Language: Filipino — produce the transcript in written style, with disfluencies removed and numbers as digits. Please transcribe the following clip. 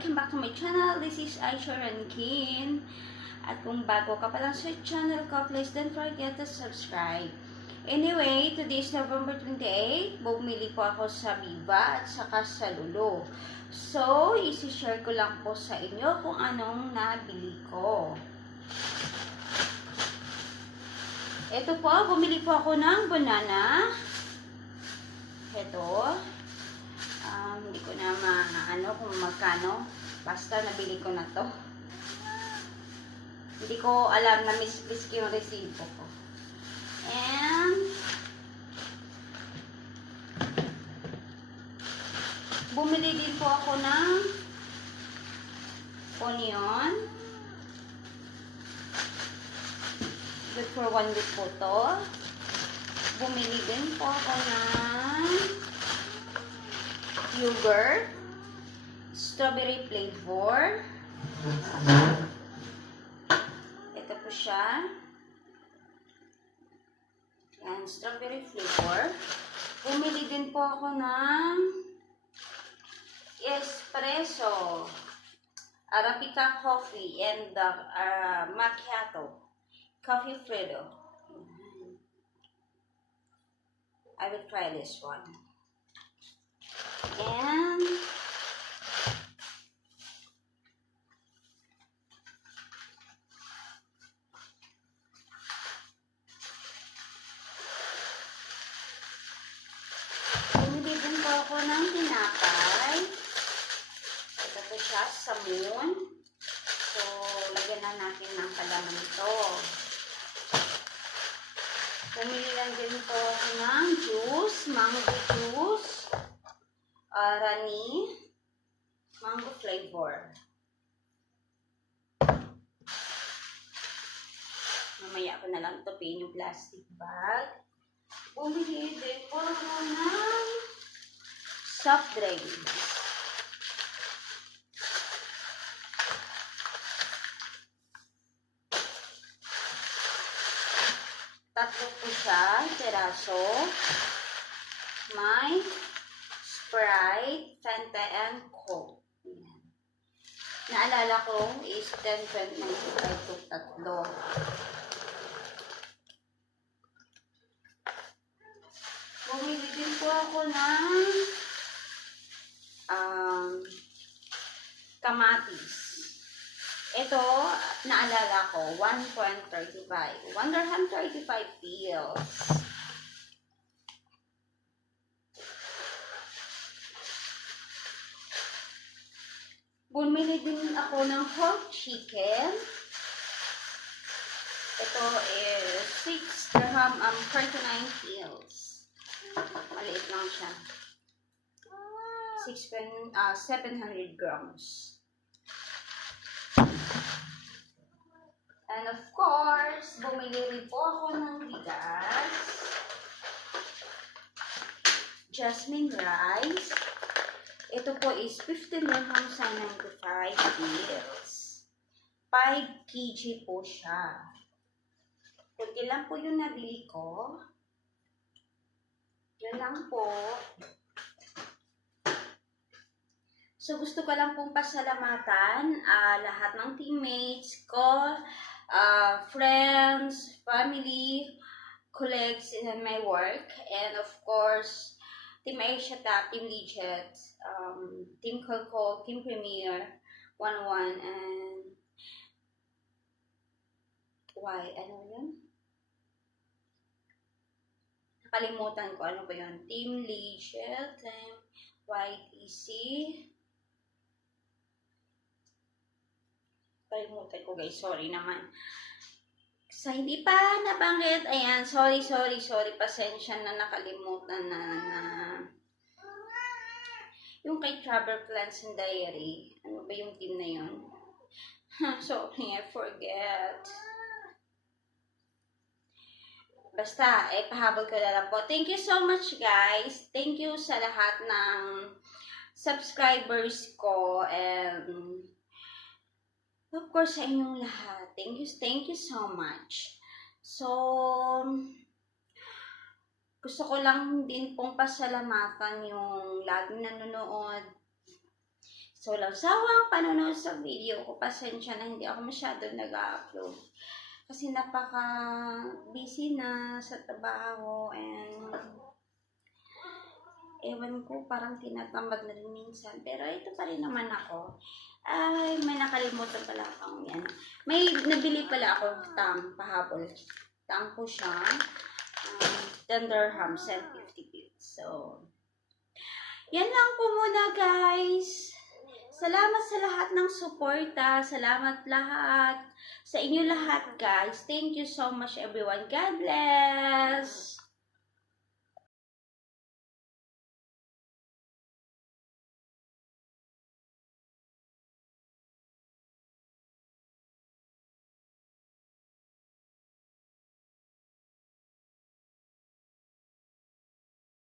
Welcome back to my channel. This is Aisha Rankin. At kung bago ka pa lang sa channel ko, please don't forget to subscribe. Anyway, today is November 28. Bumili po ako sa Viva at saka sa Lulu. So, isi-share ko lang po sa inyo kung anong nabili ko. Ito po, bumili po ako ng banana. Ito. Hindi ko na maano kung magkano. Basta nabili ko na to. Hindi ko alam na miss yung resibo ko. And bumili din po ako ng onion. Good for 1 week po to. Bumili din po ako ng yogurt, strawberry flavor. Ito po siya. Yan, strawberry flavor. Bumili din po ako ng espresso, Arabica coffee, and macchiato, coffee freddo. I will try this one. And bumili din po ako ng tinapay. Ito po siya, samon. So, lagyan na natin ng kalaman ito. Bumili lang din po ako ng juice, mango juice. Rani, mango flavor. Mamaya ko na lang tupin yung plastic bag. Bumili din po ako ng soft drinks. Tatlo po siya, teraso. May Sprite, Fanta, and Coke. Ayan. Naalala ko is 10.95 itong tatlo. Bumili din po ako ng kamatis. Ito, naalala ko, 1.35. 135 pills. Bumili din ako ng whole chicken. Ito is 6 dirham 39 pills. Maliit lang siya. 700 grams. And of course, bumili rin po ako ng bigas. Jasmine rice. Ito po is 15 dirhams and 95 pills. 5 kg po siya. Kunti lang po yung nabili ko. Yun lang po. So, gusto ko lang pong pasalamatan lahat ng teammates ko, friends, family, colleagues in my work, and of course, Team Asia, Team Legit, Team Coco, Team Premier, 11, and ano yun? Nakalimutan ko, ano ba yun? Team Legit, Team YTC. Kalimutan ko guys, sorry naman. Sa hindi pa nabanggit, ayan, sorry, pasensya na nakalimutan na yung kay Travel Plans and Diary. Ano ba yung team na yun? Sorry, I forget. Basta, pahabol ko na lang po. Thank you so much guys. Thank you sa lahat ng subscribers ko and of course, sa inyong lahat. Thank you so much. So, gusto ko lang din pong pasalamatan yung laging nanonood So, walang sawang panonood sa video ko. Pasensya na hindi ako masyado nag-upload. Kasi napaka-busy na sa trabaho and ewan ko, parang tinatamad na rin minsan. Pero ito pa rin naman ako. Ay, may nakalimutan pala akong yan. May nabili pala ako tang pahabol. Tang ko siya. 10 dirham, 50 bits. So, yan lang po muna guys. Salamat sa lahat ng suporta. Salamat lahat. Sa inyo lahat guys. Thank you so much everyone. God bless.